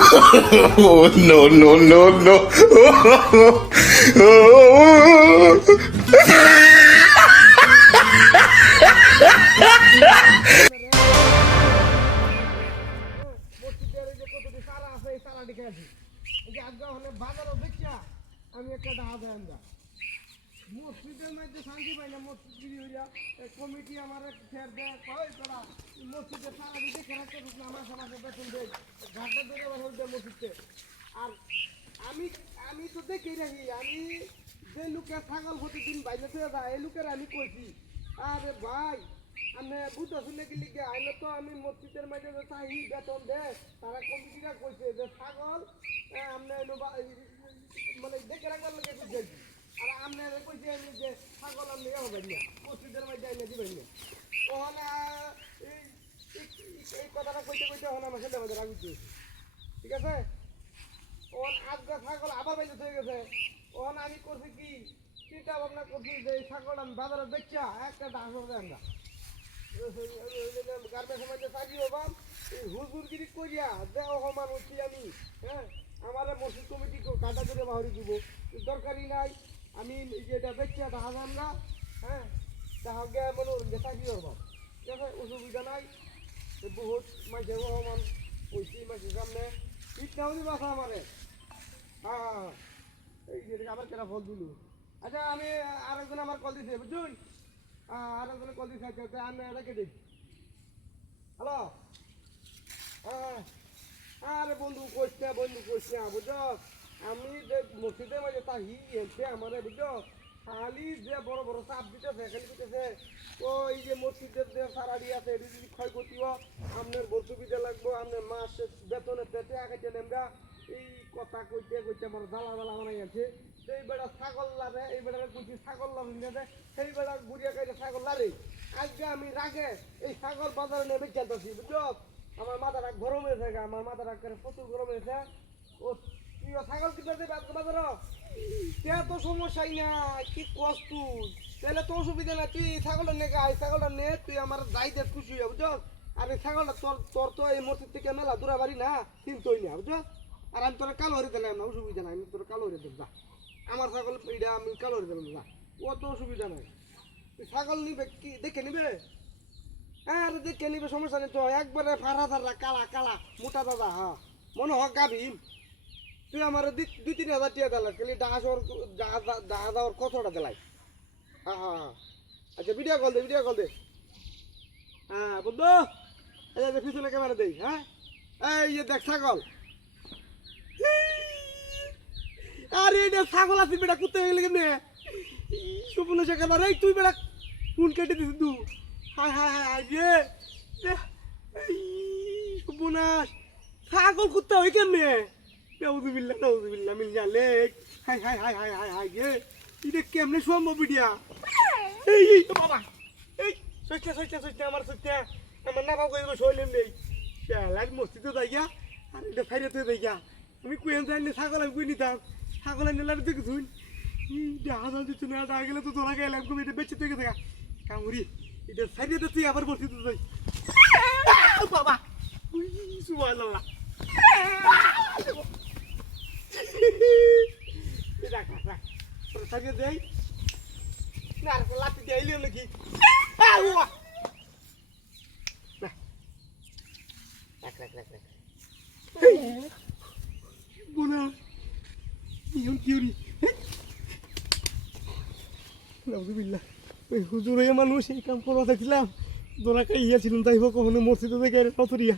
Oh, no, no, no, no. আমি একটা ডাহা দেয় আমরা মসজিদের মধ্যে শান্তি পাই না মসজিদ হইয়া কমিটি আমার ফের দেয় কয় তোরা মসজিদে সারা দিতে খেলাতে ঢুকলে আমার সমাজে বেতন দেয় ঘাটটা ধরে আবার হইতে মসজিদে আর আমি আমি তো দেখি রাখি আমি যে লোকের ছাগল প্রতিদিন বাইরে থেকে যায় এই লোকের আমি কইছি আরে ভাই আমি বুঝতেছি নাকি লিখে আইলে তো আমি মসজিদের মাঝে যে চাই বেতন দেয় তারা কমিটিরা কইছে যে ছাগল আপনি মানে দেখে রাখবার লোকে বুঝেছি আর আপনারা কইছে আমি যে ছাগল আপনি হবেন না মসজিদের মধ্যে আইলে দিবেন না ওখানে এই কথাটা কইতে কইতে ওখানে আমার খেতে মধ্যে রাখছি ঠিক আছে ওখান আজকে ছাগল আবার বাইরে হয়ে গেছে ওখানে আমি করছি কি চিন্তা ভাবনা করছি যে এই ছাগল আমি বাজারে বেচা একটা ডাক হবে আমরা গার্মেন্টস মধ্যে চাকরি হবাম এই হুজুরগিরি করিয়া দেহ সমান হচ্ছি আমি হ্যাঁ আমার মসজিদ কমিটি কাটা করে বাহরি দিব দরকারই নাই আমি যেটা বেচছি এটা হাজার না হ্যাঁ তাহলে মনে হল যে চাকরি হবাম ঠিক আছে অসুবিধা নাই বহুত মাঝে সমান পঁয়ত্রিশ মাসের সামনে ঠিক নাও দিবা আমারে হ্যাঁ হ্যাঁ এই যে আবার কেনা ফল দিল আচ্ছা আমি আরেকজন আমার কল দিছে বুঝুন আরেকজনে কল দিছে আমি রেখে দিই হ্যালো হ্যাঁ আরে বন্ধু কইস না বুঝো আমি যে মসজিদের মাঝে তাহি এনছে আমারে বুঝো খালি যে বড় বড় চাপ দিতেছে খালি দিতেছে তো এই যে মসজিদের যে সারাড়ি আছে এটি যদি ক্ষয়ক্ষতিও আপনার ভর্তি দিতে লাগবো আপনার মাস বেতনে পেটে আগাইতে নেমরা এই কথা কইতে কইতে আমার জ্বালা বানাই আছে সেই বেড়া ছাগল লারে এই বেড়ারে কইছি ছাগল লারে সেই বেড়া ঘুরিয়া খাইলে ছাগল লারে আজকে আমি রাগে এই ছাগল বাজারে নেমে চলতেছি বুঝছো আমার মাথাটা গরম হয়ে থাকে আমার মাথাটা প্রচুর গরম হয়েছে ও তুই ছাগল কিনতে দেবে আজকে বাজার তে তো সমস্যাই না কি কষ্ট তাহলে তো অসুবিধা না তুই ছাগলটা নে গাই ছাগলটা নে তুই আমার যাইতে খুশি হয়ে বুঝছো আর এই ছাগলটা তোর তো এই মসজিদ থেকে মেলা দূরা বাড়ি না চিনতই না বুঝছো আর আমি তোর কালো হরে দিলাম না অসুবিধা নাই আমি তোর কালো হরে দেব যা আমার ছাগল এইটা আমি কালো হরে দিলাম যা ও তো অসুবিধা নাই তুই ছাগল নিবে কি দেখে নিবে আর দেখে নিবে সমস্যা নেই তো একবারে ফাড়া ফাড়া কালা কালা মোটা দাদা হ্যাঁ মনে হোক গাভীম তুই আমার 2-3 হাজার টিয়া দিলাই খালি ডাহা যাওয়ার কতটা দিলাই হ্যাঁ হ্যাঁ হ্যাঁ আচ্ছা ভিডিও কল দে হ্যাঁ বন্ধু এই যে পিছনে ক্যামেরা দেই হ্যাঁ এই যে দেখ ছাগল আরে এটা ছাগল আছে বেটা কুত্তে গেলে কেমনে সুপুন শেখার বার এই তুই বেটা ফোন কেটে দিস তুই হায় হায় হায় রে সুপুনাস ছাগল কুত্তা হই কেমনে নাউজুবিল্লাহ মিল জালে হায় হায় হায় হায় হায় হায় রে এটা কেমনে সম্ভব ভিডিয়া এই বাবা এই সইতে আমার না বাবা কইব শৈলেম নেই লাইট মসজিদে যাইয়া আর এটা ফাইরেতে যাইয়া আমি কুয়েন জানি ছাগল আমি কুই নিতাম ছাগল আনি লাইট দেখে শুন হাজার দিচ্ছ না আগে গেলে তো তোরা গেলাম কবি এটা বেঁচে থেকে দেখা কামড়ি এটা ফাইরেতে তুই আবার মসজিদে যাই বাবা সুবহানাল্লাহ রাখ সারিয়ে দেই না লাঠি দিয়ে আইলে নাকি বোনা ইহন কি হরি নাউজুবিল্লাহ ওই হুজুর মানুষ এই কাম করা দেখছিলাম দোরা খাইয়াছিলাম তাই হোক কখনো মসজিদে থেকে নতুরিয়া